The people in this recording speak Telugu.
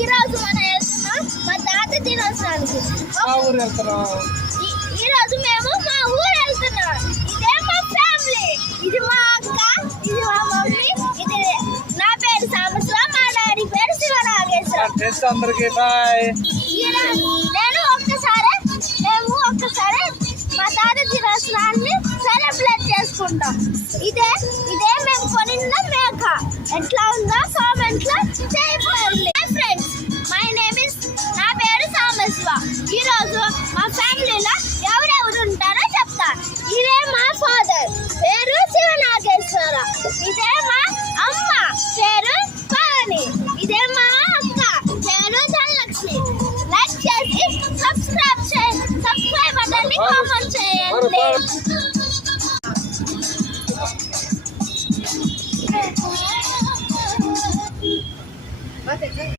ఈ రోజు మనం వెళ్తున్నాం మా తాత దినోత్సవానికి. ఈ రోజు మేము మా ఊరు వెళ్తున్నాం. ఇదే మా ఫ్యామిలీ, ఇది మా అక్క, ఇది మా మమ్మీ, ఇది నా పేరు సాంబశివ, మా డాడీ పేరు శివనాగేశ్వర. అందరికి బాయ్. మేము ఒక్కసారి మా తాత దినోత్సవాన్ని సెలబ్రేట్ చేసుకుంటాం. ఇదే మేము కొనిన మేక. ఎట్లా ఉందో కామెంట్ లో చేయండి. ఫ్రెండ్స్, మై నేమ్ ఇస్, నా పేరు సాంబశివ. ఈ రోజు మా ఫ్యామిలీలో ఎవరెవరు ఉంటారో చెప్తా. ఇదే మా ఫాదర్, పేరు శివనాగేశ్వర. ఇదే మా అమ్మ, పేరు పావని. ఇదే మా అక్క, పేరు ధనలక్ష్మి. లైక్ చేసి సబ్స్క్రైబ్ బటన్ ని కామెంట్ చేయండి.